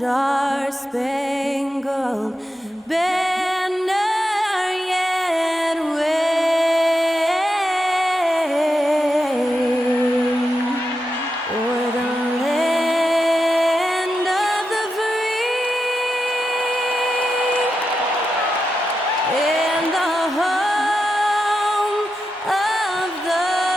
star-spangled banner yet wave o'er the land of the free and the home of the brave.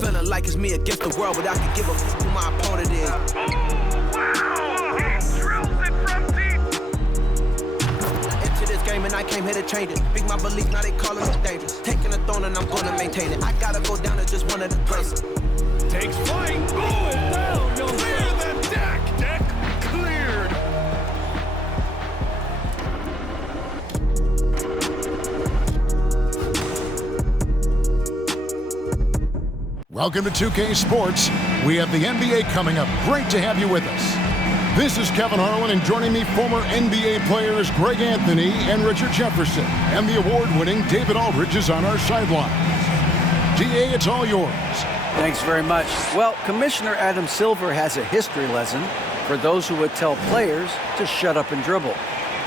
Feeling like it's me against the world, but I can give a fuck who my opponent is. Into this game and I came here to change it. Big my belief, now they calling it dangerous. Taking the throne and I'm gonna maintain it. I gotta go down as just one of the greatest. Takes flight, going down, young clear the deck, cleared. Welcome to 2K Sports. We have the NBA coming up. Great to have you with us. This is Kevin Harlan, and joining me, former NBA players Greg Anthony and Richard Jefferson. And the award-winning David Aldridge is on our sidelines. DA, it's all yours. Thanks very much. Well, Commissioner Adam Silver has a history lesson for those who would tell players to shut up and dribble.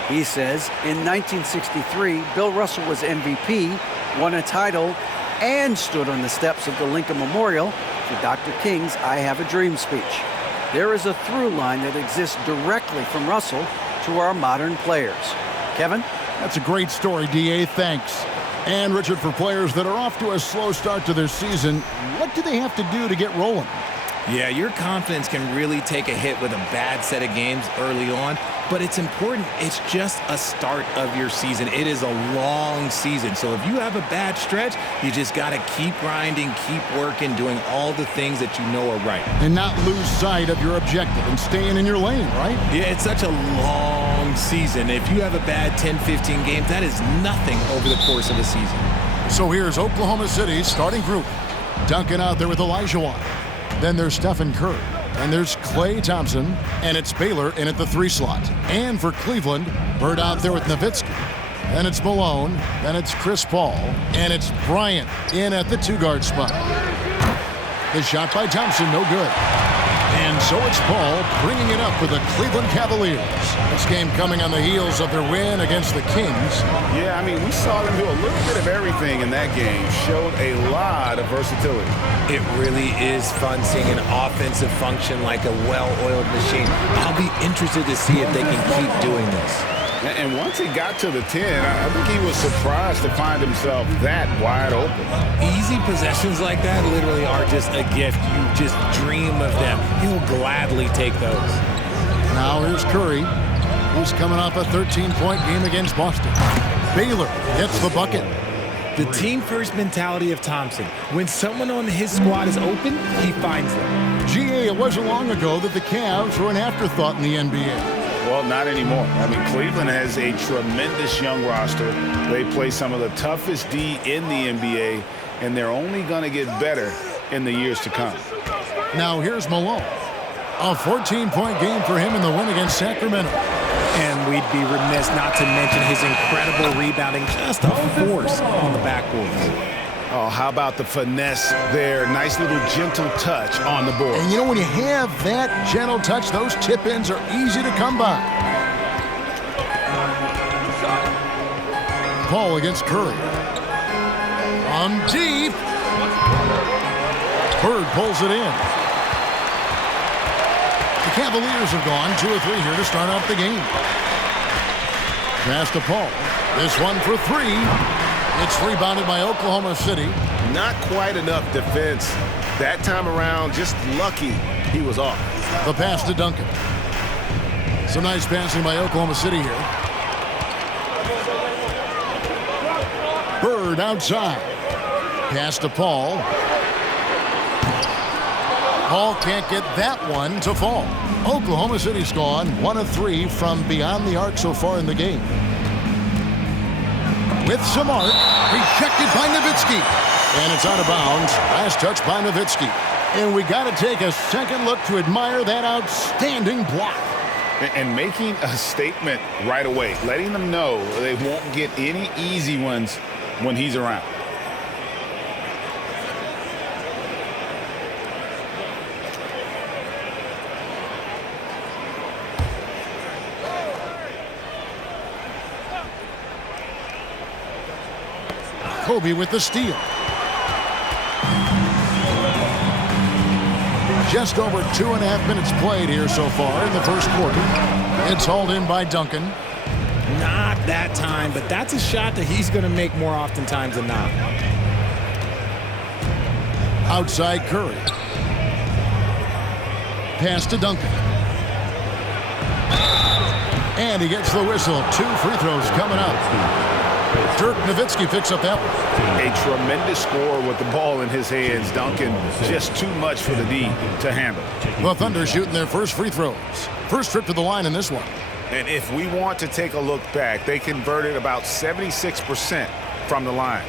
He says in 1963, Bill Russell was MVP, won a title, and stood on the steps of the Lincoln Memorial for Dr. King's I Have a Dream speech. There is a through line that exists directly from Russell to our modern players. Kevin? That's a great story, DA. Thanks. And Richard, for players that are off to a slow start to their season, what do they have to do to get rolling? Yeah, your confidence can really take a hit with a bad set of games early on, but it's important. It's just a start of your season. It is a long season, so if you have a bad stretch, you just got to keep grinding, keep working, doing all the things that you know are right. And not lose sight of your objective and staying in your lane, right? Yeah, it's such a long season. If you have a bad 10, 15 games, that is nothing over the course of a season. So here's Oklahoma City's starting group. Duncan out there with Elijah. Then there's Stephen Curry. And there's Klay Thompson. And it's Baylor in at the 3 slot. And for Cleveland, Bird out there with Nowitzki. Then it's Malone. Then it's Chris Paul. And it's Bryant in at the 2-guard spot. The shot by Thompson, no good. And so it's Paul bringing it up for the Cleveland Cavaliers. This game coming on the heels of their win against the Kings. Yeah, I mean, we saw them do a little bit of everything in that game. Showed a lot of versatility. It really is fun seeing an offensive function like a well-oiled machine. I'll be interested to see if they can keep doing this. And once he got to the 10, I think he was surprised to find himself that wide open. Easy possessions like that literally are just a gift. You just dream of them. He'll gladly take those. Now here's Curry, who's coming off a 13-point game against Boston. Baylor gets the bucket. The team-first mentality of Thompson. When someone on his squad is open, he finds them. GA, it wasn't long ago that the Cavs were an afterthought in the NBA. Well, not anymore. I mean, Cleveland has a tremendous young roster. They play some of the toughest D in the NBA, and they're only going to get better in the years to come. Now here's Malone. A 14-point game for him in the win against Sacramento. And we'd be remiss not to mention his incredible rebounding, just a force on the backboard. Oh, how about the finesse there? Nice little gentle touch on the board. And you know, when you have that gentle touch, those tip-ins are easy to come by. Paul against Curry. From deep. Bird pulls it in. The Cavaliers have gone 2 or 3 here to start off the game. Pass to Paul. This one for 3. It's rebounded by Oklahoma City. Not quite enough defense that time around. Just lucky he was off. The pass to Duncan. Some nice passing by Oklahoma City here. Bird outside. Pass to Paul. Paul can't get that one to fall. Oklahoma City's gone 1 of 3 from beyond the arc so far in the game. with some arc. Rejected by Nowitzki. And it's out of bounds. Last touch by Nowitzki. And we got to take a second look to admire that outstanding block. And making a statement right away, letting them know they won't get any easy ones when he's around. Kobe with the steal. Just over 2.5 minutes played here so far in the first quarter. It's hauled in by Duncan. Not that time, but that's a shot that he's going to make more oftentimes than not. Outside Curry. Pass to Duncan. And he gets the whistle. 2 free throws coming up. Dirk Nowitzki picks up that one. A tremendous score with the ball in his hands. Duncan, just too much for the D to handle. Well, Thunder shooting their first free throws. First trip to the line in this one. And if we want to take a look back, they converted about 76% from the line.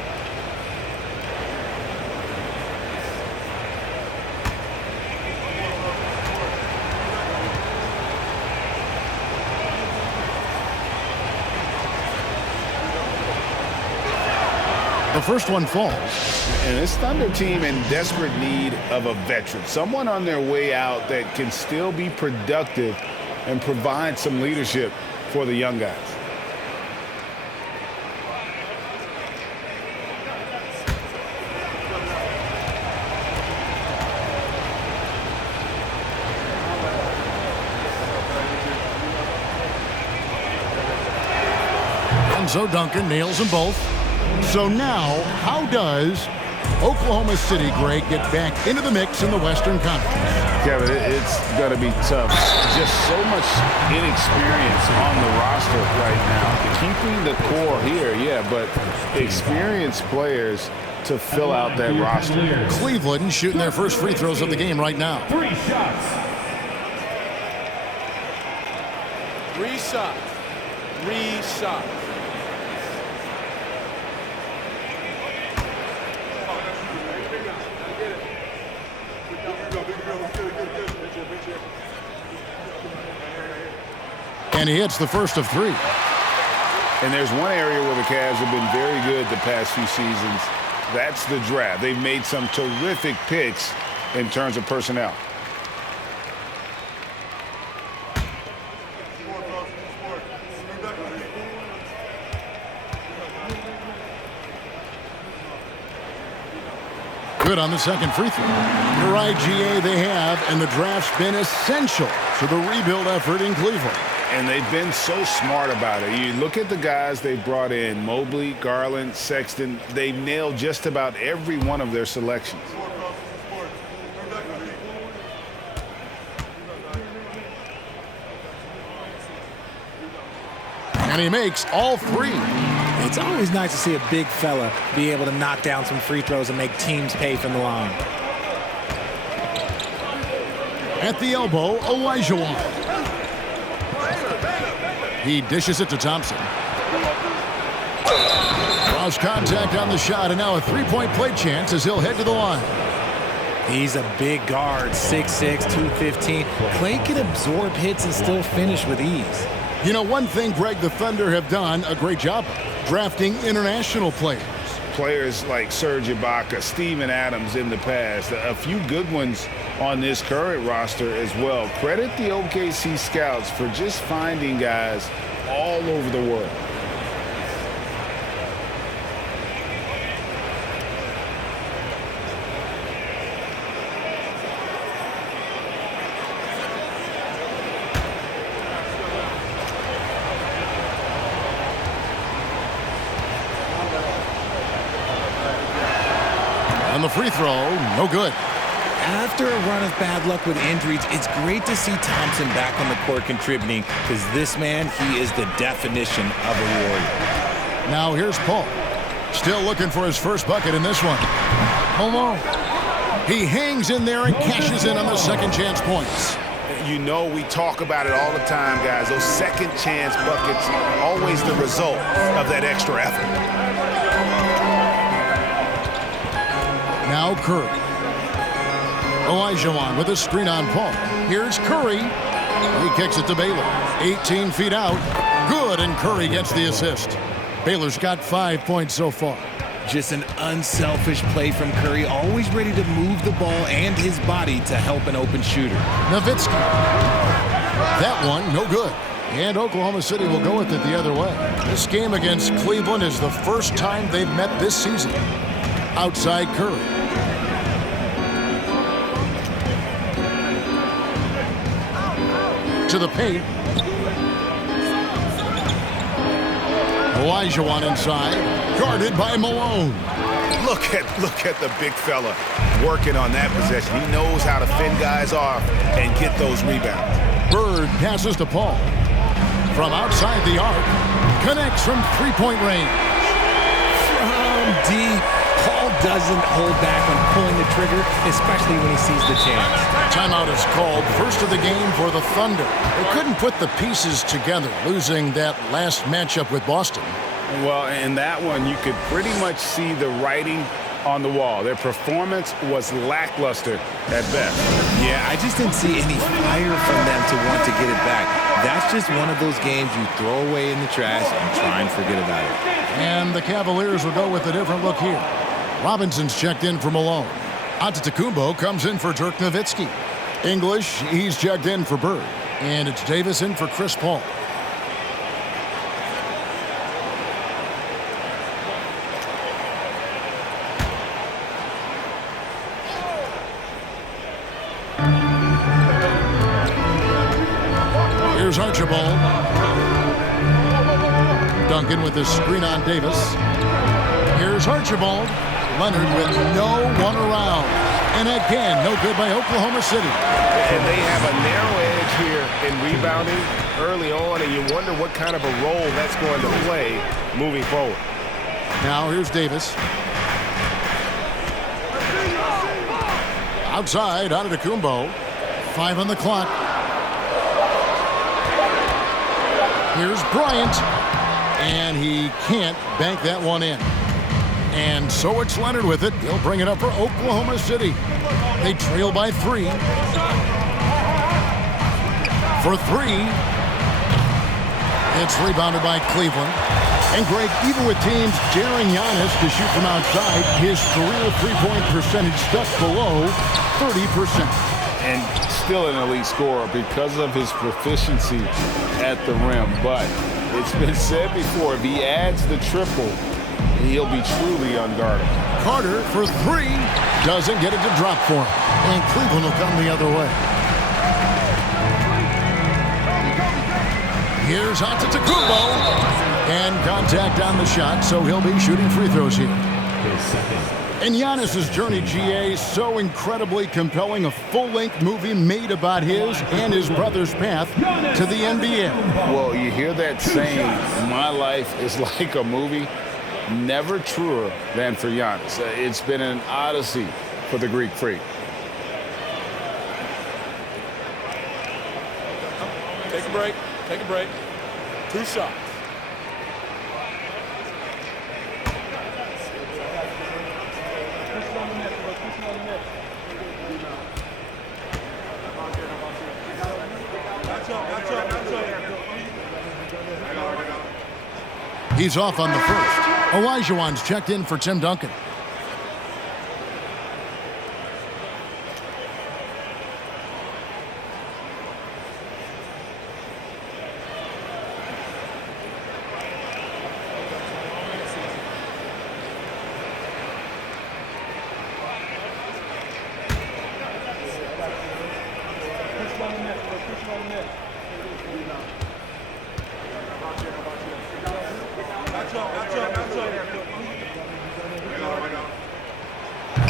The first one falls. And this Thunder team in desperate need of a veteran. Someone on their way out that can still be productive and provide some leadership for the young guys. And so Duncan nails them both. So now, how does Oklahoma City, Greg, get back into the mix in the Western Conference? Kevin, it's going to be tough. Just so much inexperience on the roster right now. Keeping the core here, yeah, but experienced players to fill out that roster. Cleveland shooting their first free throws of the game right now. 3 shots. 3 shots. 3 shots. And he hits the first of 3. And there's one area where the Cavs have been very good the past few seasons. That's the draft. They've made some terrific picks in terms of personnel. Good on the second free throw. The right GA they have, and the draft's been essential to the rebuild effort in Cleveland. And they've been so smart about it. You look at the guys they brought in, Mobley, Garland, Sexton. They've nailed just about every one of their selections. And he makes all 3. It's always nice to see a big fella be able to knock down some free throws and make teams pay from the line. At the elbow, Olajuwon. He dishes it to Thompson. Cross contact on the shot, and now a 3-point play chance as he'll head to the line. He's a big guard, 6'6", 215. Clay can absorb hits and still finish with ease. You know, one thing, Greg, the Thunder have done a great job of drafting international players. Players like Serge Ibaka, Steven Adams in the past, a few good ones on this current roster as well. Credit the OKC scouts for just finding guys all over the world. And the free throw, no good. After a run of bad luck with injuries, it's great to see Thompson back on the court contributing, because this man, he is the definition of a warrior. Now here's Paul. Still looking for his first bucket in this one. Hold on. He hangs in there and cashes in on the second chance points. you know we talk about it all the time, guys. Those second chance buckets, always the result of that extra effort. Now Curry. Olajuwon with a screen on Paul. Here's Curry. He kicks it to Baylor. 18 feet out. Good, and Curry gets the assist. Baylor's got 5 points so far. Just an unselfish play from Curry, always ready to move the ball and his body to help an open shooter. Nowitzki. That one, no good. And Oklahoma City will go with it the other way. This game against Cleveland is the first time they've met this season. Outside Curry. To the paint. Olajuwon inside, guarded by Malone. Look at the big fella working on that possession. He knows how to fend guys off and get those rebounds. Bird passes to Paul. From outside the arc, connects from three-point range. From deep, Paul doesn't hold back on pulling the trigger, especially when he sees the chance. Timeout is called, first of the game for the Thunder. They couldn't put the pieces together, losing that last matchup with Boston. Well, in that one, you could pretty much see the writing on the wall. Their performance was lackluster at best. Yeah, I just didn't see any fire from them to want to get it back. That's just one of those games you throw away in the trash and try and forget about it. And the Cavaliers will go with a different look here. Robinson's checked in for Malone. Antetokounmpo comes in for Dirk Nowitzki. English, he's checked in for Bird. And it's Davis in for Chris Paul. Here's Archibald. Duncan with the screen on Davis. Here's Archibald. Leonard with no one around. And again, no good by Oklahoma City. And they have a narrow edge here in rebounding early on, and you wonder what kind of a role that's going to play moving forward. Now here's Davis. Outside, Antetokounmpo. 5 on the clock. Here's Bryant. And he can't bank that one in. And so it's Leonard with it. He'll bring it up for Oklahoma City. They trail by 3. For 3. It's rebounded by Cleveland. And Greg, even with teams daring Giannis to shoot from outside, his career three-point percentage stuck below 30%. And still an elite scorer because of his proficiency at the rim. But it's been said before, if he adds the triple, he'll be truly unguardable. Carter for 3. Doesn't get it to drop for him. And Cleveland will come the other way. Here's Antetokounmpo. And contact on the shot, so he'll be shooting free throws here. And Giannis's journey, GA, so incredibly compelling. A full-length movie made about his and his brother's path to the NBA. Well, you hear that saying, my life is like a movie. Never truer than for Giannis. It's been an odyssey for the Greek freak. Take a break. Take a break. 2 shots. He's off on the first. Olajuwon's checked in for Tim Duncan.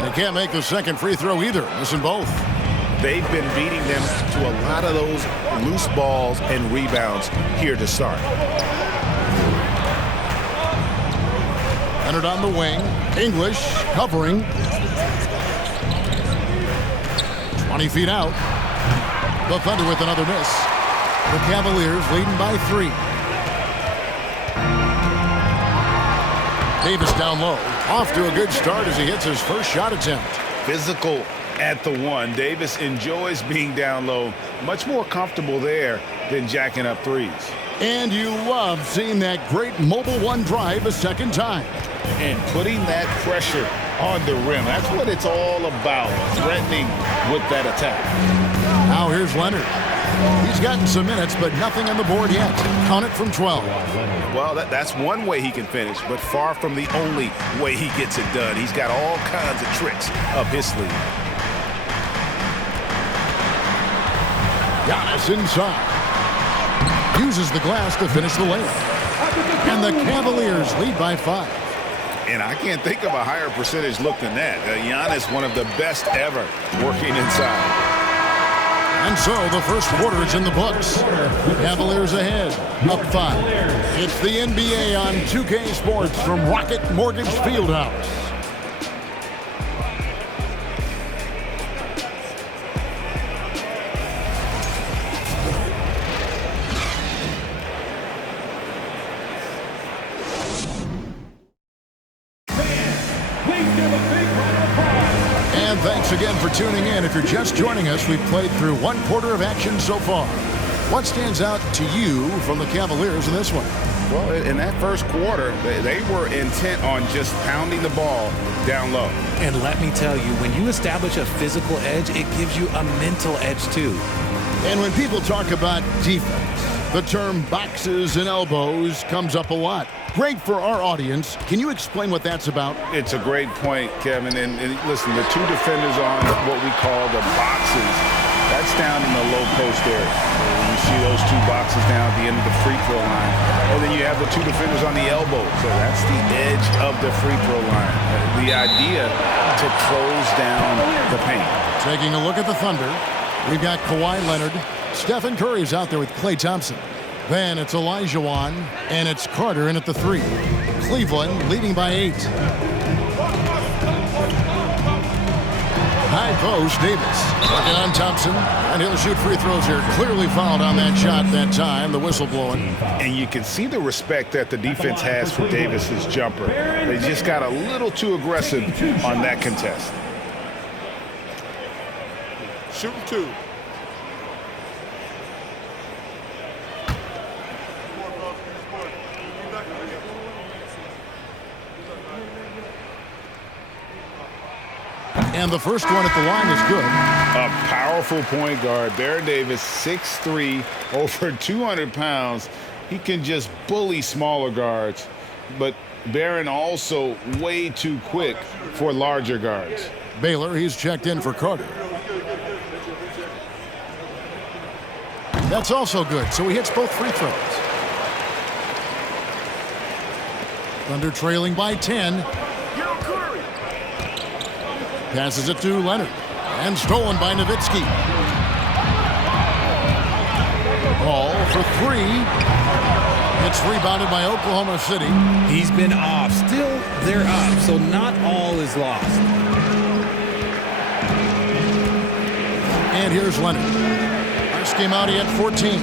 They can't make the second free throw either. Missing both. They've been beating them to a lot of those loose balls and rebounds here to start. Leonard on the wing. English covering. 20 feet out. The Thunder with another miss. The Cavaliers leading by 3. Davis down low. Off to a good start as he hits his first shot attempt. Physical at the one. Davis enjoys being down low. Much more comfortable there than jacking up threes. And you love seeing that great mobile one drive a second time. And putting that pressure on the rim. That's what it's all about, threatening with that attack. Now here's Leonard. He's gotten some minutes, but nothing on the board yet. Count it from 12. Well, that's one way he can finish, but far from the only way he gets it done. He's got all kinds of tricks up his sleeve. Giannis inside. Uses the glass to finish the layup. And the Cavaliers lead by 5. And I can't think of a higher percentage look than that. Giannis, one of the best ever working inside. And so the first quarter is in the books. Cavaliers ahead, up 5. It's the NBA on 2K Sports from Rocket Mortgage Fieldhouse. And thanks again for tuning in. If you're just joining us, we've played through one quarter of action so far. What stands out to you from the Cavaliers in this one? Well, in that first quarter, they were intent on just pounding the ball down low. And let me tell you, when you establish a physical edge, it gives you a mental edge too. And when people talk about defense, the term boxes and elbows comes up a lot. Great for our audience. Can you explain what that's about? It's a great point, Kevin. And listen, the two defenders on what we call the boxes, that's down in the low post area. You see those two boxes down at the end of the free throw line. And then you have the two defenders on the elbow. So that's the edge of the free throw line. The idea to close down the paint. Taking a look at the Thunder, we've got Kawhi Leonard. Stephen Curry's out there with Klay Thompson. Then it's Olajuwon, and it's Carter in at the 3. Cleveland leading by 8. High post, Davis. Working on Thompson, and he'll shoot free throws here. Clearly fouled on that shot that time, the whistle blowing. And you can see the respect that the defense has for Davis's jumper. They just got a little too aggressive on that contest. Shooting 2. And the first one at the line is good. A powerful point guard. Baron Davis, 6'3", over 200 pounds. He can just bully smaller guards. But Baron also way too quick for larger guards. Baylor, he's checked in for Carter. That's also good, so he hits both free throws. Thunder trailing by 10. Passes it to Leonard. And stolen by Nowitzki. Ball for 3. It's rebounded by Oklahoma City. He's been off. Still, they're up, so not all is lost. And here's Leonard. Last game out, he had 14.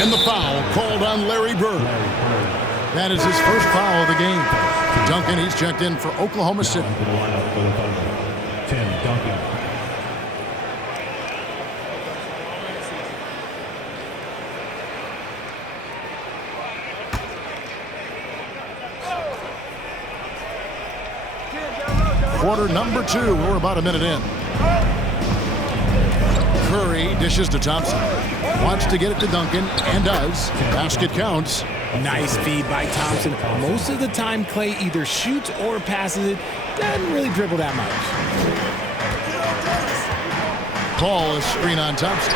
And the foul called on Larry Bird. That is his first foul of the game. Duncan, he's checked in for Oklahoma City. Tim Duncan. Quarter number 2. We're about a minute in. Curry dishes to Thompson. Wants to get it to Duncan, and does. Basket counts. Nice feed by Thompson. Most of the time, Klay either shoots or passes it. Doesn't really dribble that much. Ball is screen on Thompson.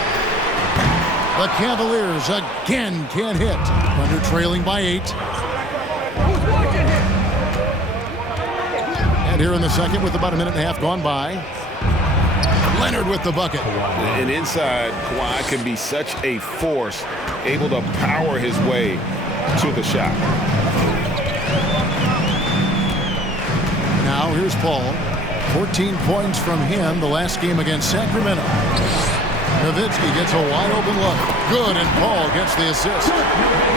The Cavaliers again can't hit. Thunder trailing by 8. And here in the second with about a minute and a half gone by. Leonard with the bucket. And inside, Kawhi can be such a force, able to power his way to the shot. Now here's Paul. 14 points from him the last game against Sacramento. Nowitzki gets a wide open look. Good, and Paul gets the assist.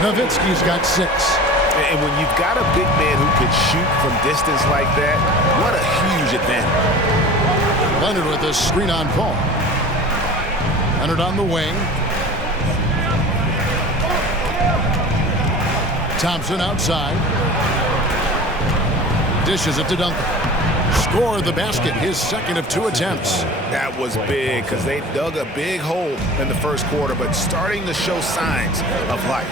Nowitzki's got 6. And when you've got a big man who can shoot from distance like that, what a huge advantage. Leonard with a screen on Paul. Leonard on the wing. Thompson outside. Dishes it to Duncan. Scored the basket, his second of 2 attempts. That was big because they dug a big hole in the first quarter, but starting to show signs of life.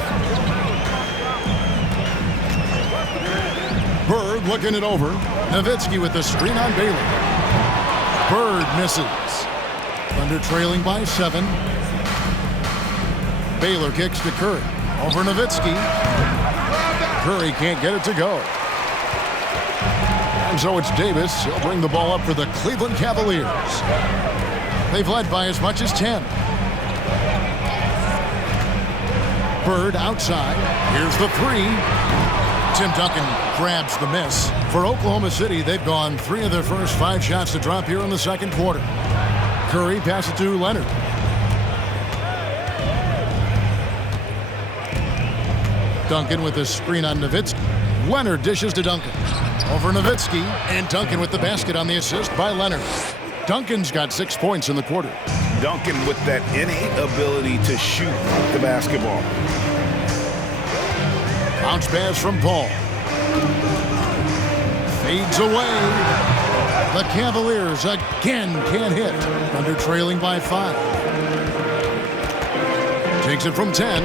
Bird looking it over. Nowitzki with the screen on Baylor. Bird misses. Thunder trailing by 7. Baylor kicks to Curry. Over Nowitzki. Curry can't get it to go. And so it's Davis. He'll bring the ball up for the Cleveland Cavaliers. They've led by as much as 10. Bird outside. Here's the 3. Tim Duncan grabs the miss. For Oklahoma City, they've gone 3 of their first 5 shots to drop here in the second quarter. Curry passes it to Leonard. Duncan with a screen on Nowitzki. Leonard dishes to Duncan. Over Nowitzki, and Duncan with the basket on the assist by Leonard. Duncan's got 6 points in the quarter. Duncan with that innate ability to shoot the basketball. Bounce pass from Paul. Fades away. The Cavaliers again can't hit. Under trailing by 5. Takes it from 10.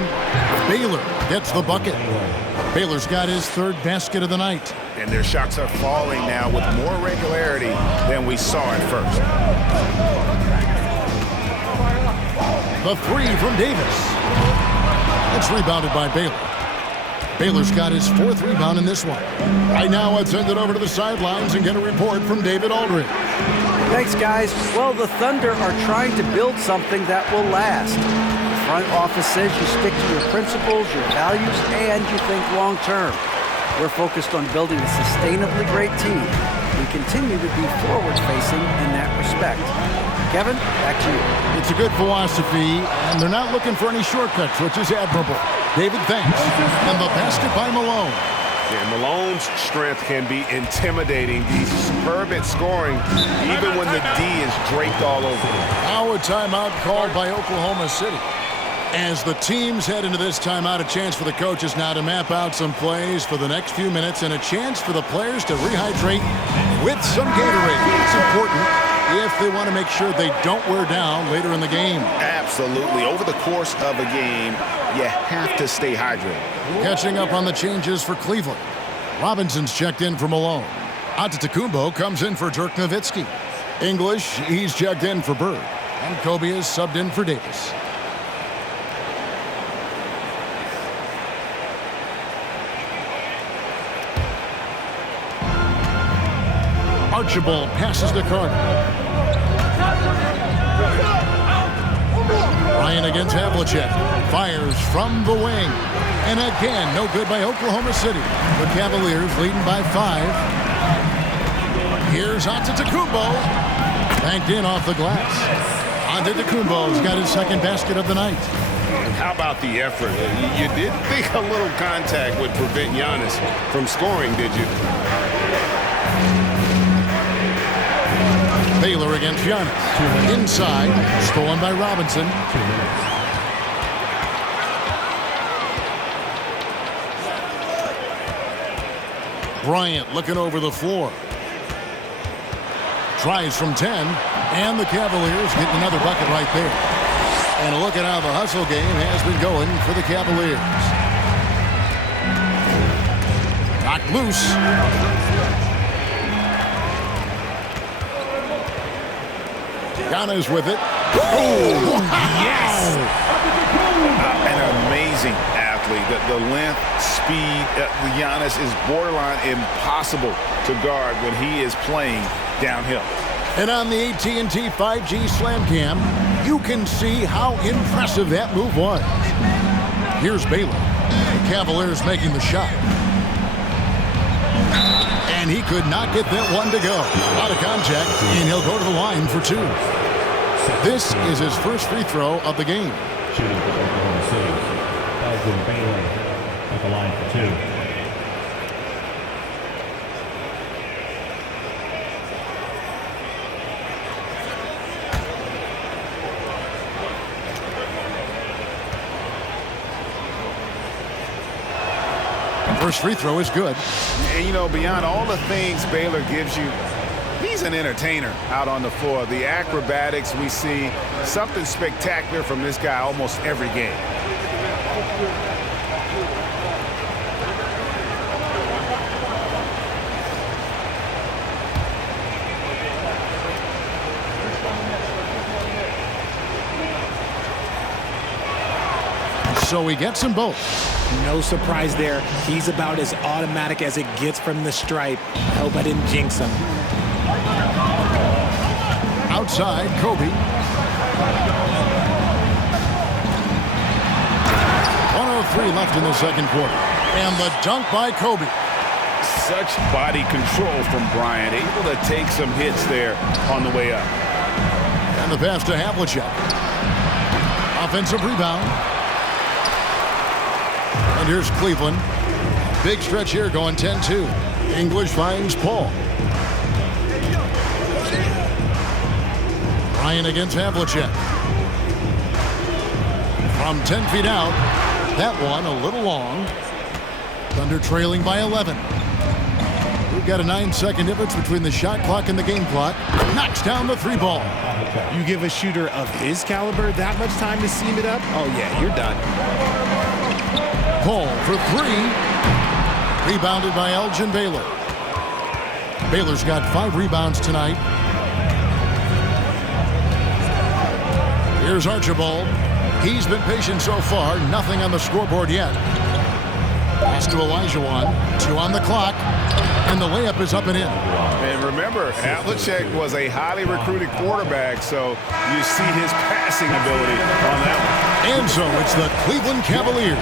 Baylor gets the bucket. Baylor's got his 3rd basket of the night. And their shots are falling now with more regularity than we saw at first. The 3 from Davis. It's rebounded by Baylor. Baylor's got his 4th rebound in this one. Right now, let's send it over to the sidelines and get a report from David Aldridge. Thanks, guys. Well, the Thunder are trying to build something that will last. The front office says you stick to your principles, your values, and you think long term. We're focused on building a sustainably great team. We continue to be forward-facing in that respect. Kevin, back to you. It's a good philosophy, and they're not looking for any shortcuts, which is admirable. David, thanks. And the basket by Malone. Yeah, Malone's strength can be intimidating. He's superb at scoring, even when the D is draped all over him. Now a timeout called by Oklahoma City. As the teams head into this timeout, a chance for the coaches now to map out some plays for the next few minutes and a chance for the players to rehydrate with some Gatorade. It's important if they want to make sure they don't wear down later in the game. Absolutely. Over the course of a game, you have to stay hydrated. Catching up on the changes for Cleveland. Robinson's checked in for Malone. Antetokounmpo comes in for Dirk Nowitzki. English, he's checked in for Bird. And Kobe is subbed in for Davis. Archibald passes to Carter. Ryan against Havlicek. Fires from the wing. And again, no good by Oklahoma City. The Cavaliers leading by 5. Here's Antetokounmpo. Banked in off the glass. Antetokounmpo's got his 2nd basket of the night. How about the effort? You didn't think a little contact would prevent Giannis from scoring, did you? Baylor against Giannis. Inside, stolen by Robinson. Bryant looking over the floor. Tries from 10, and the Cavaliers getting another bucket right there. And look at how the hustle game has been going for the Cavaliers. Knocked loose. Giannis with it. Oh, yes! An amazing athlete. The length, speed, Giannis is borderline impossible to guard when he is playing downhill. And on the AT&T 5G Slam Cam, you can see how impressive that move was. Here's Baylor. The Cavaliers making the shot. And he could not get that one to go. Out of contact, and he'll go to the line for 2. This is his first free throw of the game. Shooting for Oklahoma City. Elgin Baylor at the line for 2. First free throw is good. And, you know, beyond all the things Baylor gives you, he's an entertainer out on the floor. The acrobatics we see, something spectacular from this guy almost every game. So he gets them both. No surprise there. He's about as automatic as it gets from the stripe. I hope I didn't jinx him. Outside, Kobe. 1:03 left in the second quarter. And the dunk by Kobe. Such body control from Bryant, able to take some hits there on the way up. And the pass to Havlicek. Offensive rebound. And here's Cleveland. Big stretch here going 10-2. English finds Paul. Ryan against Havlicek. From 10 feet out. That one a little long. Thunder trailing by 11. We've got a 9-second difference between the shot clock and the game clock. Knocks down the 3 ball. You give a shooter of his caliber that much time to seam it up? Oh, yeah, you're done. Paul for 3. Rebounded by Elgin Baylor. Baylor's got 5 rebounds tonight. Here's Archibald. He's been patient so far. Nothing on the scoreboard yet. Pass to Olajuwon. 2 on the clock. And the layup is up and in. And remember, Havlicek was a highly recruited quarterback, so you see his passing ability on that one. And so it's the Cleveland Cavaliers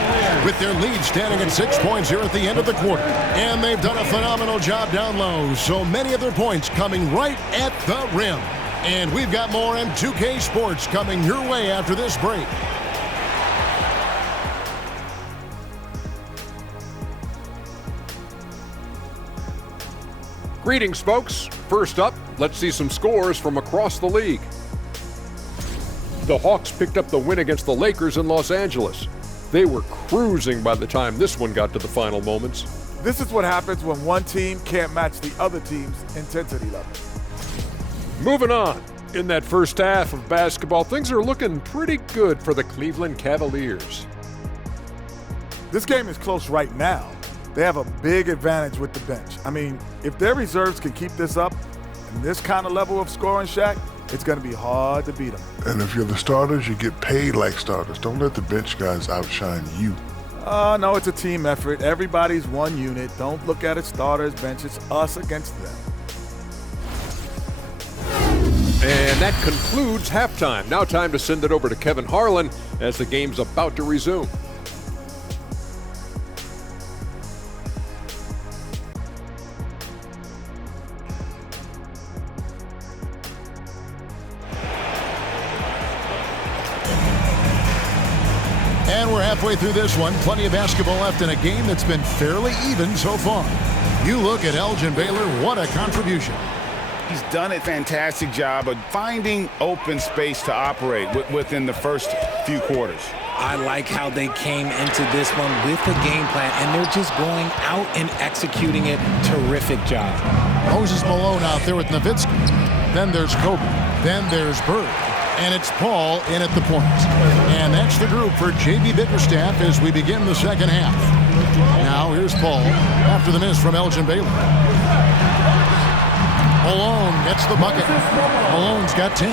with their lead standing at 6 points here at the end of the quarter. And they've done a phenomenal job down low. So many of their points coming right at the rim. And we've got more M2K Sports coming your way after this break. Greetings, folks. First up, let's see some scores from across the league. The Hawks picked up the win against the Lakers in Los Angeles. They were cruising by the time this one got to the final moments. This is what happens when one team can't match the other team's intensity level. Moving on. In that first half of basketball, things are looking pretty good for the Cleveland Cavaliers. This game is close right now. They have a big advantage with the bench. I mean, if their reserves can keep this up and this kind of level of scoring, Shaq, it's going to be hard to beat them. And if you're the starters, you get paid like starters. Don't let the bench guys outshine you. No, it's a team effort. Everybody's one unit. Don't look at it starters, bench. It's us against them. And that concludes halftime. Now time to send it over to Kevin Harlan as the game's about to resume. And we're halfway through this one. Plenty of basketball left in a game that's been fairly even so far. You look at Elgin Baylor, what a contribution. He's done a fantastic job of finding open space to operate within the first few quarters. I like how they came into this one with a game plan, and they're just going out and executing it. Terrific job. Moses Malone out there with Nowitzki. Then there's Kobe. Then there's Bird. And it's Paul in at the point. And that's the group for J.B. Bickerstaff as we begin the second half. Now here's Paul after the miss from Elgin Baylor. Malone gets the bucket. Malone's got 10.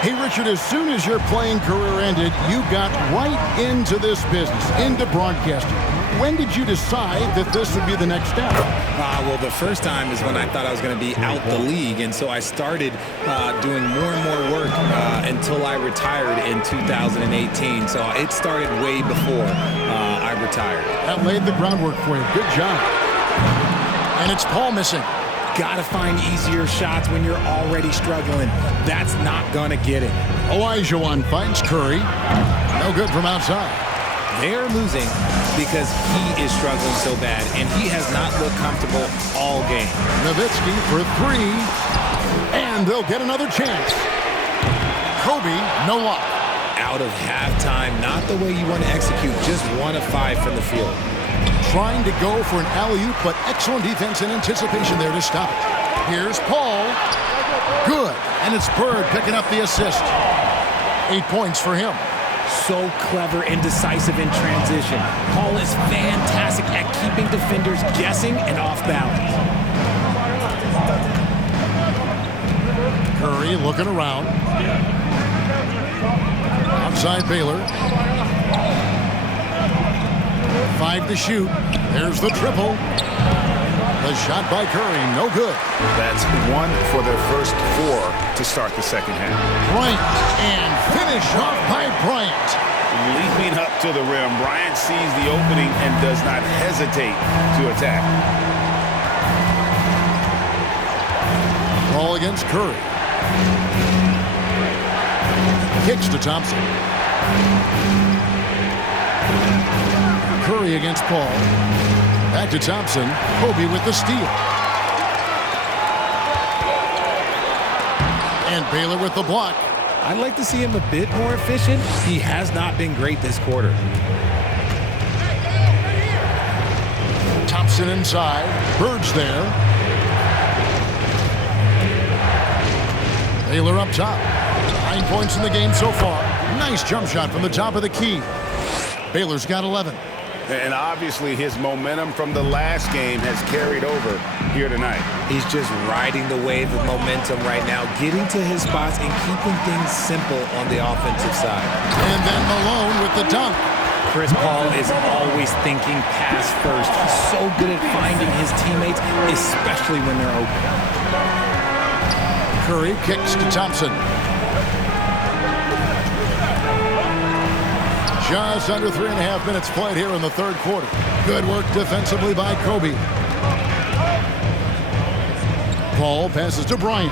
Hey, Richard, as soon as your playing career ended, you got right into this business, into broadcasting. When did you decide that this would be the next step? Well, the first time is when I thought I was going to be out the league, and so I started doing more and more work until I retired in 2018. So it started way before I retired. That laid the groundwork for you. Good job. And it's Paul missing. got to find easier shots when you're already struggling. That's not going to get it. Olajuwon finds Curry. No good from outside. They're losing because he is struggling so bad, and he has not looked comfortable all game. Nowitzki for three, and they'll get another chance. Kobe, no luck. Out of halftime, not the way you want to execute, just 1 of 5 from the field. Trying to go for an alley-oop, but excellent defense and anticipation there to stop it. Here's Paul. Good, and it's Bird picking up the assist. 8 points for him. So clever and decisive in transition. Paul is fantastic at keeping defenders guessing and off balance. Curry looking around. Outside Baylor. 5 to shoot. There's the triple. The shot by Curry, no good. That's 1 for their first 4 to start the second half. Bryant, and finish off by Bryant. Leaping up to the rim, Bryant sees the opening and does not hesitate to attack. Ball against Curry. Kicks to Thompson. Curry against Paul. Back to Thompson. Kobe with the steal. And Baylor with the block. I'd like to see him a bit more efficient. He has not been great this quarter. Thompson inside. Bird's there. Baylor up top. 9 points in the game so far. Nice jump shot from the top of the key. Baylor's got 11. And obviously his momentum from the last game has carried over here tonight. He's just riding the wave of momentum right now, getting to his spots and keeping things simple on the offensive side. And then Malone with the dunk. Chris Paul is always thinking pass first. He's so good at finding his teammates, especially when they're open. Curry kicks to Thompson. Just under 3.5 minutes played here in the third quarter. Good work defensively by Kobe. Paul passes to Bryant.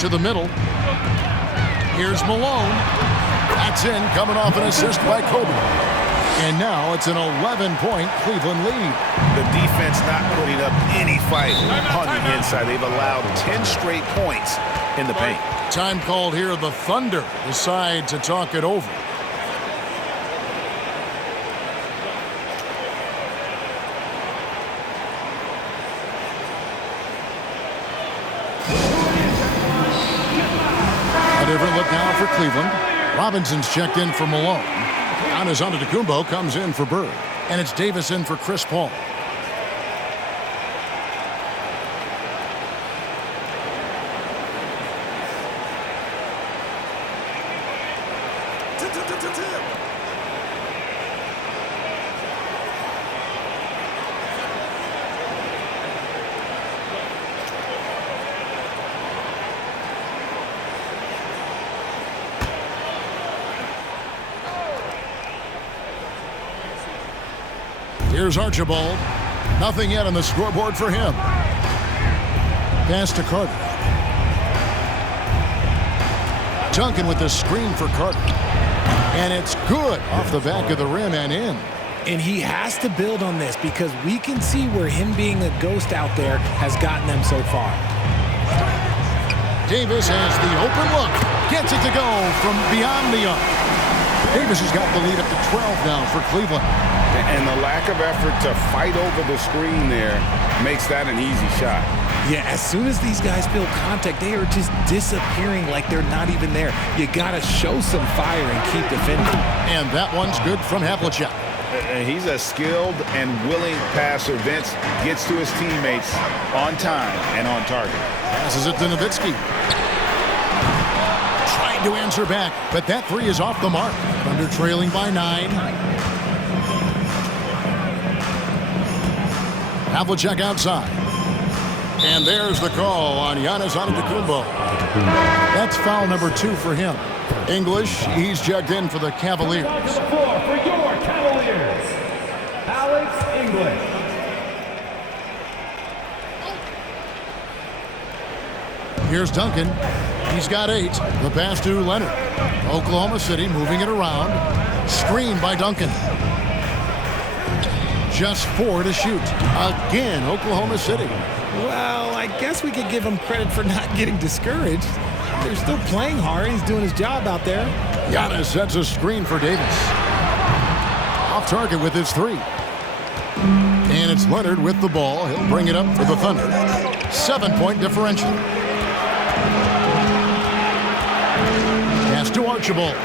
To the middle. Here's Malone. That's in, coming off an assist by Kobe. And now it's an 11-point Cleveland lead. The defense not putting up any fight on the inside. They've allowed 10 straight points in the paint. Time called here. The Thunder decide to talk it over. A different look now for Cleveland. Robinson's checked in for Malone. Giannis Antetokounmpo comes in for Bird. And it's Davis in for Chris Paul. Here's Archibald. Nothing yet on the scoreboard for him. Pass to Carter. Duncan with the screen for Carter. And it's good off the back of the rim and in. And he has to build on this because we can see where him being a ghost out there has gotten them so far. Davis has the open look. Gets it to go from beyond the arc. Davis has got the lead up to 12 now for Cleveland. And the lack of effort to fight over the screen there makes that an easy shot. Yeah, as soon as these guys feel contact, they are just disappearing like they're not even there. You got to show some fire and keep defending. And that one's good from Havlicek. He's a skilled and willing passer. Vince gets to his teammates on time and on target. Passes it to Nowitzki. Trying to answer back, but that three is off the mark. Thunder trailing by 9. Havlicek outside. And there's the call on Giannis Antetokounmpo. That's foul number 2 for him. English, he's checked in for the Cavaliers. On the floor for your Cavaliers, Alex English. Here's Duncan. He's got 8. The pass to Leonard. Oklahoma City moving it around. Screen by Duncan. Just 4 to shoot. Again, Oklahoma City. Well, I guess we could give him credit for not getting discouraged. They're still playing hard. He's doing his job out there. Giannis sets a screen for Davis. Off target with his 3. And it's Leonard with the ball. He'll bring it up for the Thunder. 7-point differential. Pass to Archibald.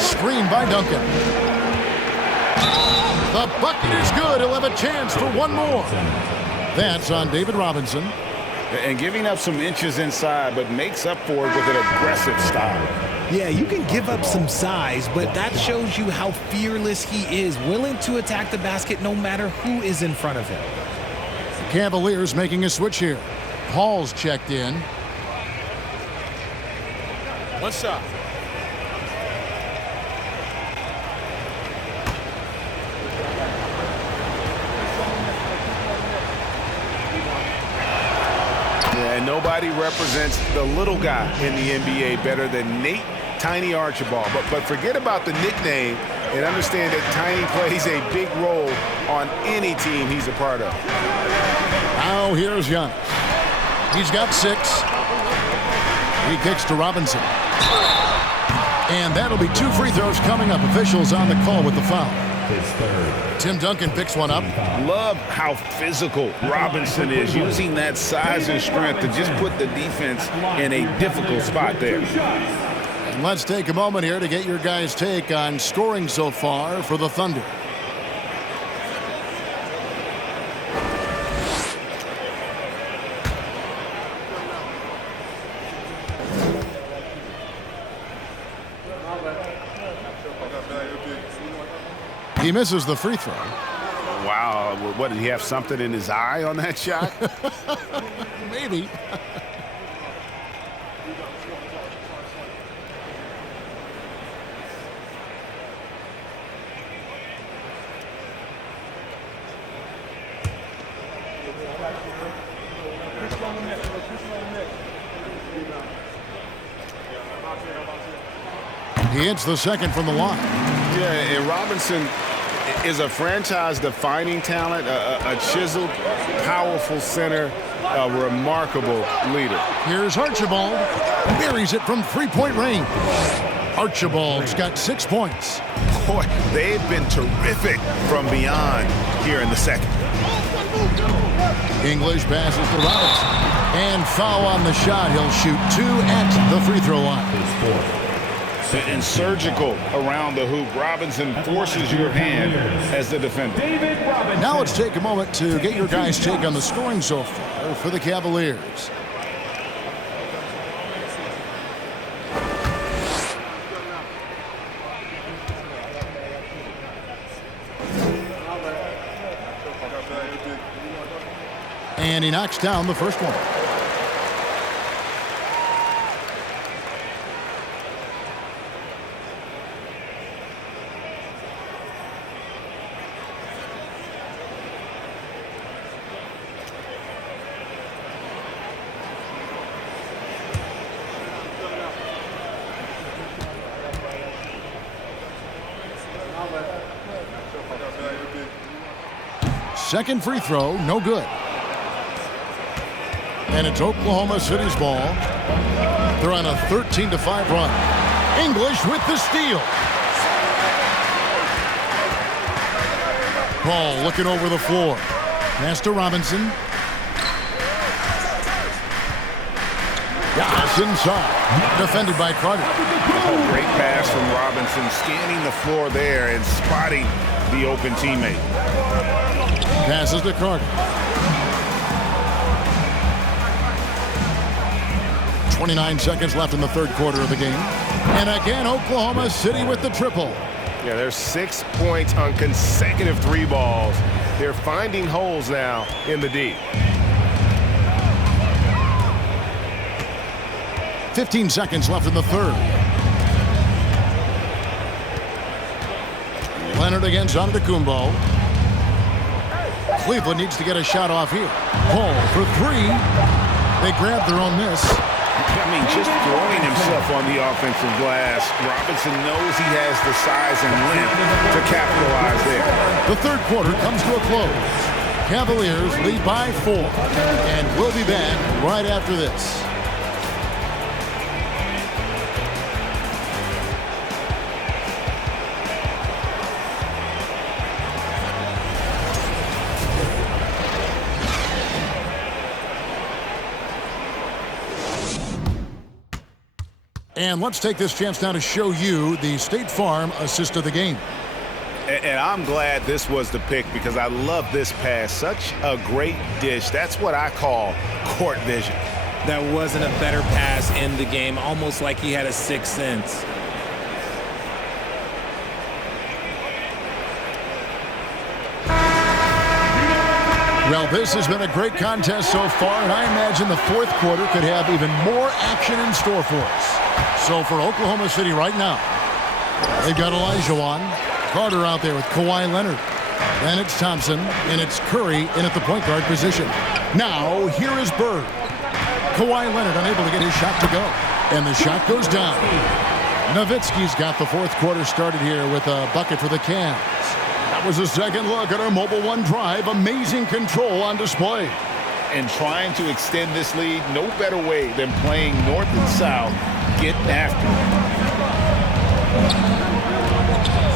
Screen by Duncan. The bucket is good. He'll have a chance for one more. That's on David Robinson. And giving up some inches inside, but makes up for it with an aggressive style. Yeah, you can give up some size, but that shows you how fearless he is, willing to attack the basket no matter who is in front of him. The Cavaliers making a switch here. Hall's checked in. One shot. And nobody represents the little guy in the NBA better than Nate Tiny Archibald. But forget about the nickname and understand that Tiny plays a big role on any team he's a part of. Now here's Giannis. He's got 6. He kicks to Robinson. And that'll be 2 free throws coming up. Officials on the call with the foul. Tim Duncan picks one up. Love how physical Robinson is, using that size and strength to just put the defense in a difficult spot there. And let's take a moment here to get your guys' take on scoring so far for the Thunder. He misses the free throw. Wow, what, did he have something in his eye on that shot? Maybe. He hits the second from the line. Yeah, and Robinson is a franchise-defining talent, a chiseled, powerful center, a remarkable leader. Here's Archibald. Buries it from three-point range. Archibald's got 6 points. Boy, they've been terrific from beyond here in the second. English passes to Robinson. And foul on the shot. He'll shoot 2 at the free throw line. And surgical around the hoop. Robinson forces your hand as the defender. Now let's take a moment to get your guys' take on the scoring so far for the Cavaliers. And he knocks down the first one. Second free throw, no good. And it's Oklahoma City's ball. They're on a 13-5 run. English with the steal. Ball looking over the floor. Pass to Robinson. Yes, inside. Defended by Carter. Oh, great pass from Robinson, scanning the floor there and spotting the open teammate. Passes to Carter. 29 seconds left in the third quarter of the game. And again, Oklahoma City with the triple. Yeah, there's 6 points on consecutive 3 balls. They're finding holes now in the D. 15 seconds left in the third. Leonard against Antetokounmpo. Cleveland needs to get a shot off here. Ball for 3. They grab their own miss. I mean, just throwing himself on the offensive glass, Robinson knows he has the size and length to capitalize there. The third quarter comes to a close. Cavaliers lead by 4. And we'll be back right after this. And let's take this chance now to show you the State Farm assist of the game. And I'm glad this was the pick because I love this pass. Such a great dish. That's what I call court vision. That wasn't a better pass in the game, almost like he had a sixth sense. Well, this has been a great contest so far, and I imagine the fourth quarter could have even more action in store for us. So for Oklahoma City right now, they've got Olajuwon, Carter out there with Kawhi Leonard. Then it's Thompson, and it's Curry in at the point guard position. Now, here is Bird. Kawhi Leonard unable to get his shot to go, and the shot goes down. Nowitzki's got the fourth quarter started here with a bucket for the Cavs. That was a second look at our Mobile One drive. Amazing control on display. And trying to extend this lead, no better way than playing north and south, getting after it.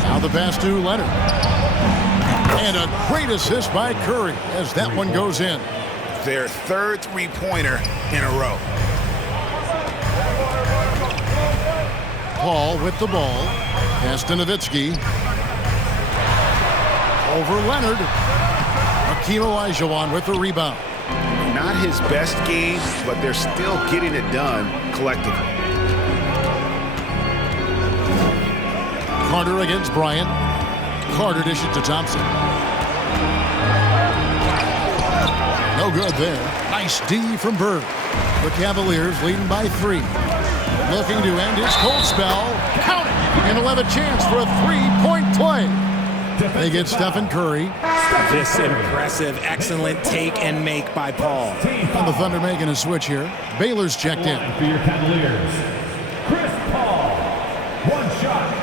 Now the pass to Leonard. And a great assist by Curry as that one goes in. Their third three-pointer in a row. Paul with the ball. Pass to Nowitzki. Over Leonard. Hakeem Olajuwon with the rebound. Not his best game, but they're still getting it done collectively. Carter against Bryant. Carter dishes to Thompson. No good there. Nice D from Bird. The Cavaliers leading by 3. Looking to end his cold spell. Count it! And he'll have a chance for a three-point play. They get Stephen Curry. This impressive, excellent take and make by Paul. And the Thunder making a switch here. Baylor's checked in. For your Cavaliers, Chris Paul. One shot.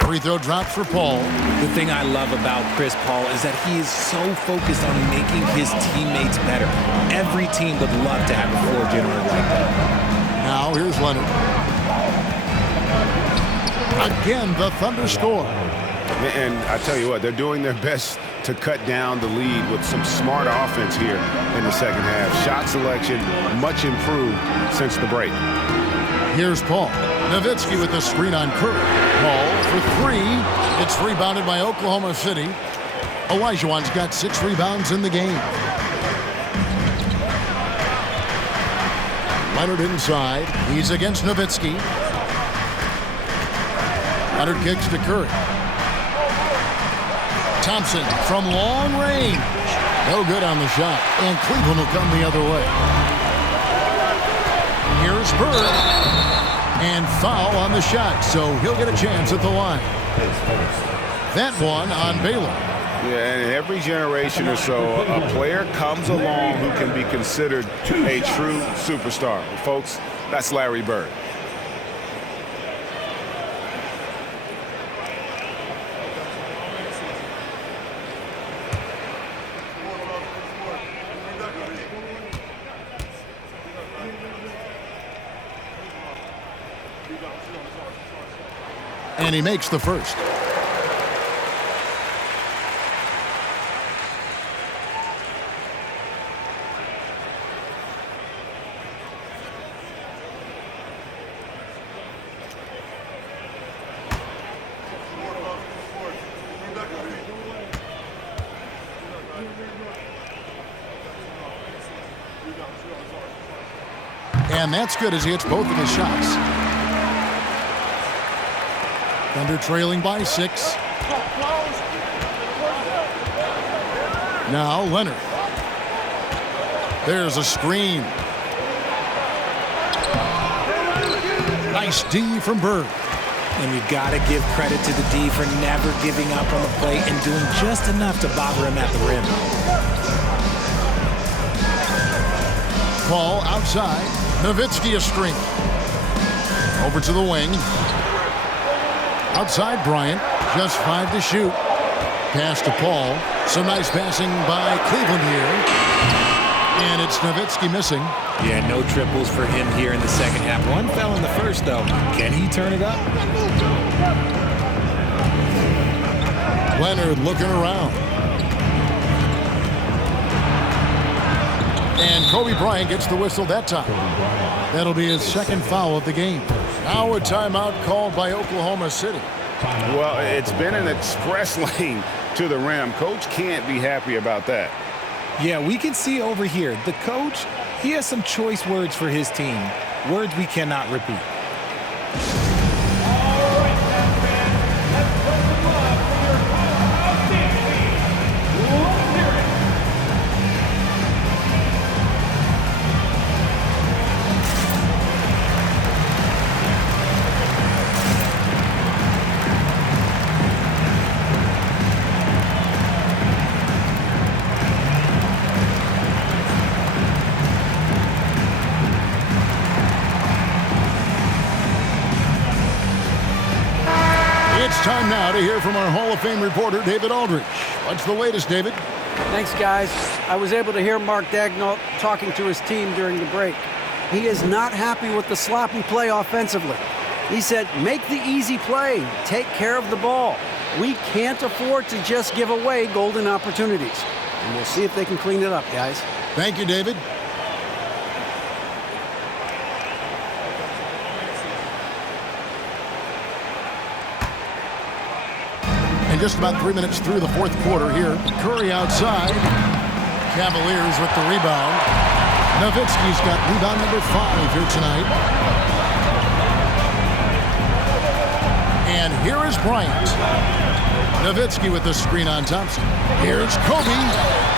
Free throw drops for Paul. The thing I love about Chris Paul is that he is so focused on making his teammates better. Every team would love to have a floor general like that. Now here's Leonard. Again, the Thunder score. And I tell you what, they're doing their best to cut down the lead with some smart offense here in the second half. Shot selection much improved since the break. Here's Paul. Nowitzki with the screen on Curry. Paul for 3. It's rebounded by Oklahoma City. Olajuwon's got 6 rebounds in the game. Leonard inside. He's against Nowitzki. Leonard kicks to Curry. Thompson from long range. No good on the shot. And Cleveland will come the other way. Here's Bird. And foul on the shot, so he'll get a chance at the line. That one on Baylor. Yeah, and every generation or so, a player comes along who can be considered a true superstar. Folks, that's Larry Bird. And he makes the first. And that's good as he hits both of his shots. Thunder trailing by 6. Now Leonard. There's a screen. Nice D from Bird. And you got to give credit to the D for never giving up on the plate and doing just enough to bother him at the rim. Paul outside. Nowitzki a string. Over to the wing. Outside Bryant. Just 5 to shoot. Pass to Paul. Some nice passing by Cleveland here. And it's Nowitzki missing. Yeah, no triples for him here in the second half. One fell in the first, though. Can he turn it up? Leonard looking around. And Kobe Bryant gets the whistle that time. That'll be his second foul of the game. Now a timeout called by Oklahoma City. Well, it's been an express lane to the rim. Coach can't be happy about that. Yeah, we can see over here, the coach, he has some choice words for his team. Words we cannot repeat. Time now to hear from our Hall of Fame reporter, David Aldridge. What's the latest, David? Thanks, guys. I was able to hear Mark Daigneault talking to his team during the break. He is not happy with the sloppy play offensively. He said, make the easy play. Take care of the ball. We can't afford to just give away golden opportunities. And we'll see if they can clean it up, guys. Thank you, David. Just about 3 minutes through the fourth quarter here. Curry outside. Cavaliers with the rebound. Nowitzki's got rebound number 5 here tonight. And here is Bryant. Nowitzki with the screen on Thompson. Here's Kobe.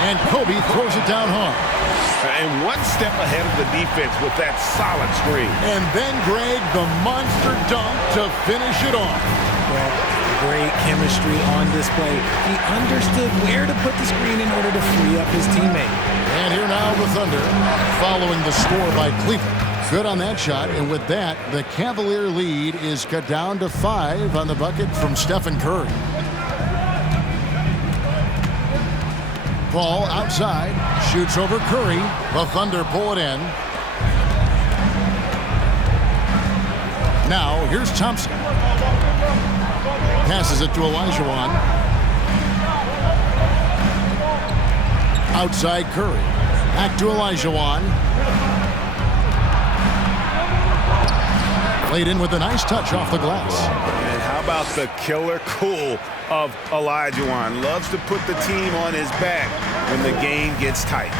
And Kobe throws it down hard. And one step ahead of the defense with that solid screen. And then Greg, the monster dunk to finish it off. Well, great chemistry on display. He understood where to put the screen in order to free up his teammate. And here now the Thunder following the score by Cleveland. Good on that shot. And with that, the Cavalier lead is cut down to 5 on the bucket from Stephen Curry. Paul outside. Shoots over Curry. The Thunder pull it in. Now here's Thompson. Passes it to Olajuwon. Outside Curry. Back to Olajuwon. Played in with a nice touch off the glass. And how about the killer cool of Olajuwon? Loves to put the team on his back when the game gets tight.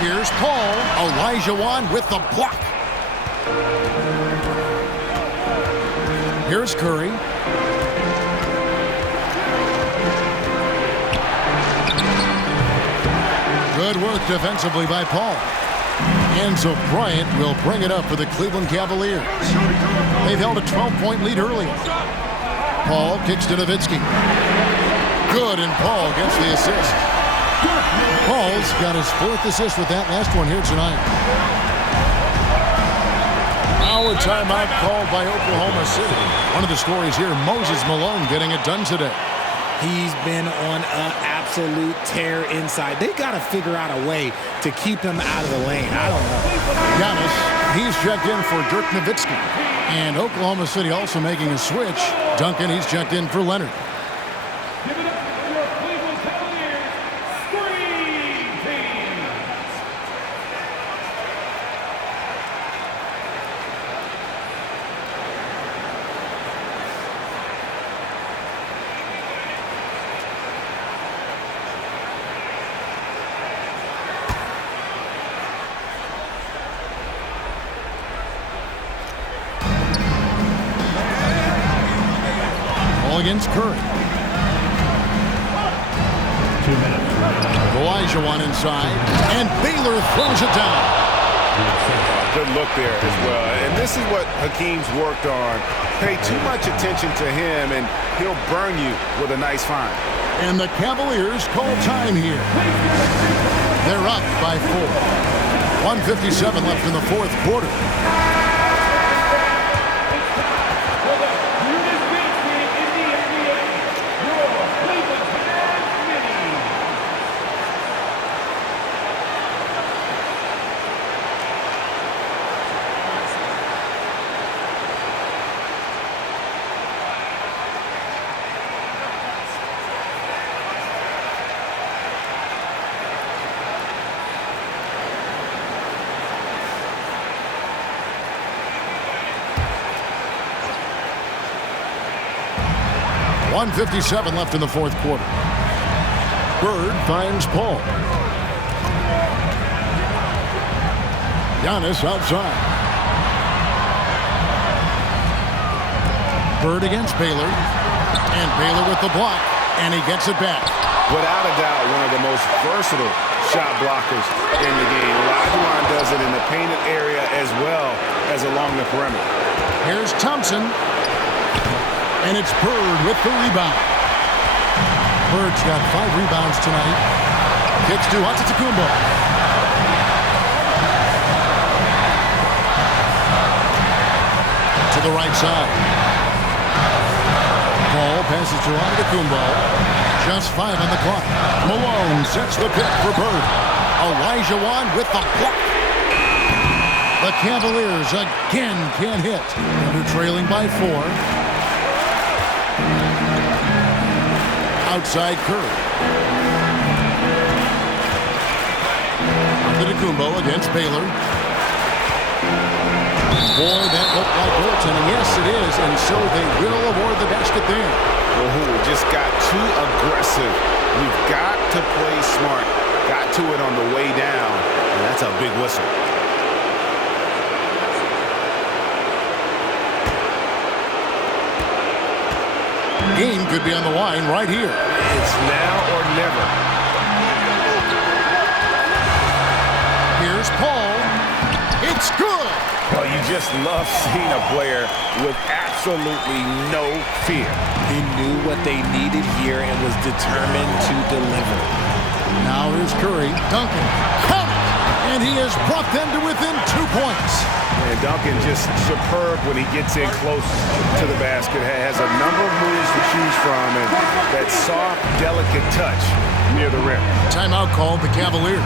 Here's Paul. Olajuwon with the block. Here's Curry. Good work defensively by Paul. And so Bryant will bring it up for the Cleveland Cavaliers. They've held a 12-point lead earlier. Paul kicks to Nowitzki. Good, and Paul gets the assist. Paul's got his 4th assist with that last one here tonight. Now a timeout called by Oklahoma City. One of the stories here, Moses Malone getting it done today. He's been on an absolute tear inside. They got to figure out a way to keep him out of the lane. I don't know. Giannis, he's checked in for Dirk Nowitzki. And Oklahoma City also making a switch. Duncan, he's checked in for Leonard. Give it up for your Cleveland Cavaliers Screen Team. Against Curry. 2 minutes. Olajuwon inside, and Baylor throws it down. Good look there as well. And this is what Hakeem's worked on. Pay too much attention to him, and he'll burn you with a nice find. And the Cavaliers call time here. They're up by 4. 1:57 left in the fourth quarter. .157 left in the fourth quarter. Bird finds Paul. Giannis outside. Bird against Baylor. And Baylor with the block. And he gets it back. Without a doubt, one of the most versatile shot blockers in the game. Olajuwon does it in the painted area as well as along the perimeter. Here's Thompson. And it's Bird with the rebound. Bird's got 5 rebounds tonight. Kicks to Antetokounmpo. To the right side. Paul passes to Antetokounmpo. Just 5 on the clock. Malone sets the pick for Bird. Olajuwon with the block. The Cavaliers again can't hit. They're trailing by 4. Outside Curry. Antetokounmpo against Baylor. Boy, that looked like goaltending. Yes, it is, and so they will award the basket there. Oh, just got too aggressive. You've got to play smart. Got to it on the way down, and that's a big whistle. Game could be on the line right here. It's now or never. Here's Paul. It's good. Well, you just love seeing a player with absolutely no fear. He knew what they needed here and was determined to deliver. Now here's Curry. Duncan. Count it! And he has brought them to within 2 points. And Duncan just superb when he gets in close to the basket. Has a number of moves to choose from, and that soft, delicate touch near the rim. Timeout called the Cavaliers.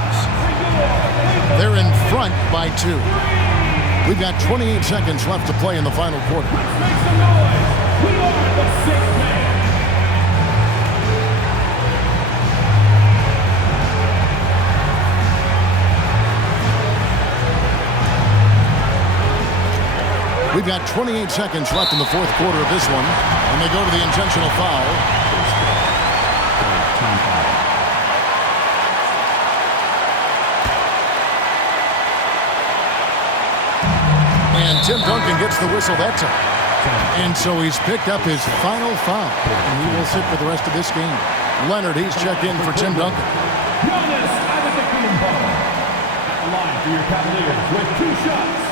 They're in front by 2. We've got 28 seconds left to play in the final quarter. We've got 28 seconds left in the fourth quarter of this one, and they go to the intentional foul. And Tim Duncan gets the whistle that time. And so he's picked up his final foul, and he will sit for the rest of this game. Leonard, he's checked in for Tim Duncan. Giannis Antetokounmpo at the line for your Cavaliers with 2 shots.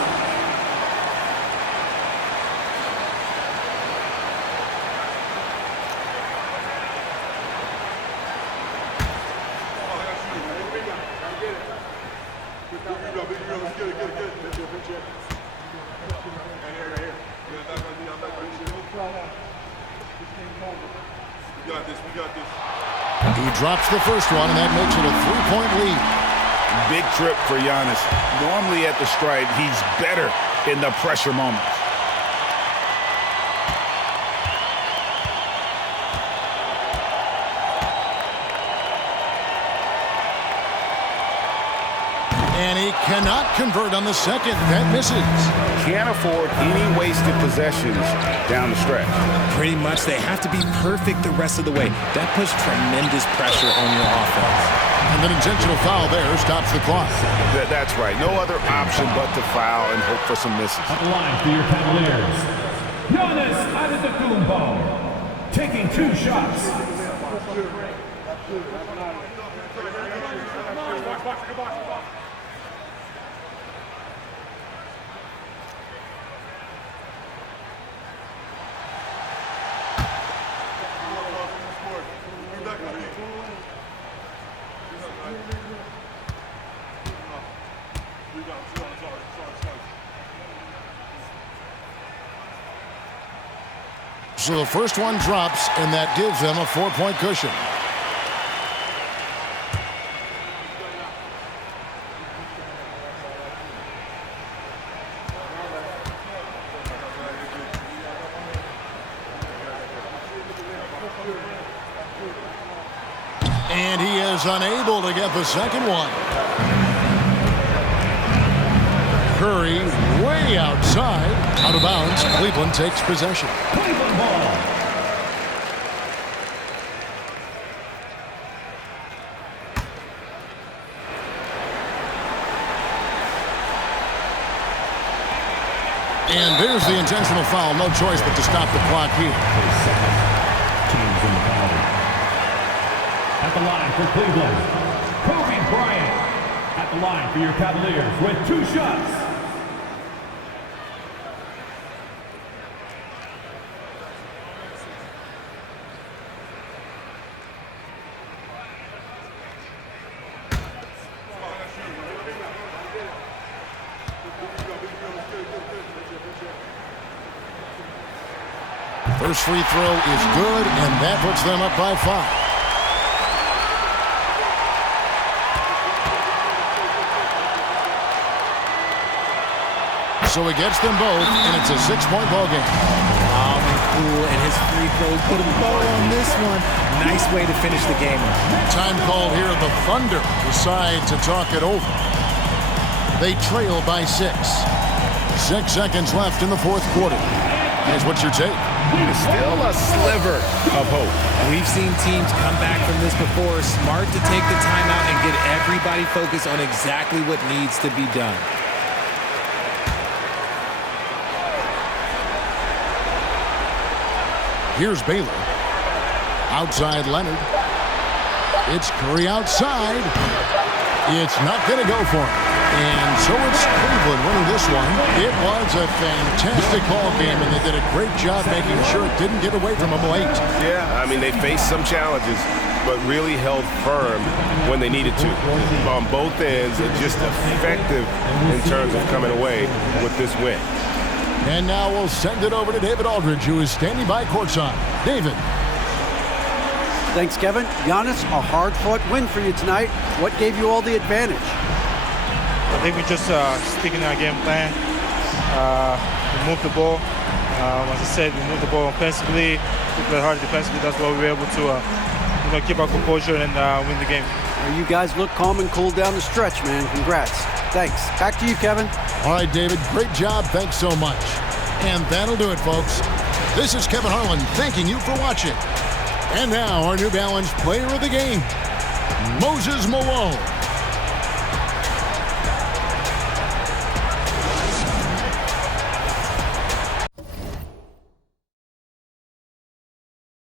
He drops the first one, and that makes it a 3-point lead. Big trip for Giannis. Normally at the stripe, he's better in the pressure moments. And he cannot convert on the second. That misses. Can't afford any wasted possessions down the stretch. Pretty much they have to be perfect the rest of the way. That puts tremendous pressure on your offense. And an intentional foul there stops the clock. That's right. No other option but to foul and hope for some misses. At the line for your Cavaliers, Giannis Antetokounmpo taking 2 shots. So the first one drops, and that gives them a 4-point cushion. And he is unable to get the second one. Curry way outside. Out of bounds. Cleveland takes possession. Cleveland ball. And there's the intentional foul. No choice but to stop the clock here. Teams in the penalty. At the line for Cleveland, Kobe Bryant. At the line for your Cavaliers with 2 shots. First free throw is good, and that puts them up by 5. So he gets them both, and it's a 6-point ball game. Calm and cool, and his free throws put a bow on this one. Nice way to finish the game. Time called here. The Thunder decide to talk it over. They trail by 6. 6 seconds left in the fourth quarter. Here's what's your take? Still a sliver of hope. We've seen teams come back from this before. Smart to take the timeout and get everybody focused on exactly what needs to be done. Here's Baylor. Outside Leonard. It's Curry outside. It's not going to go for him. And so it's Cleveland winning this one. It was a fantastic ball game, and they did a great job making sure it didn't get away from them late. Yeah, I mean, they faced some challenges, but really held firm when they needed to. On both ends, just effective in terms of coming away with this win. And now we'll send it over to David Aldridge, who is standing by courtside. David. Thanks, Kevin. Giannis, a hard-fought win for you tonight. What gave you all the advantage? I think we just sticking to our game plan. We moved the ball. As I said, we moved the ball offensively. We played hard defensively. That's why we were able to keep our composure and win the game. Well, you guys look calm and cool down the stretch, man. Congrats. Thanks. Back to you, Kevin. All right, David. Great job. Thanks so much. And that'll do it, folks. This is Kevin Harlan thanking you for watching. And now our New Balance player of the game, Moses Malone.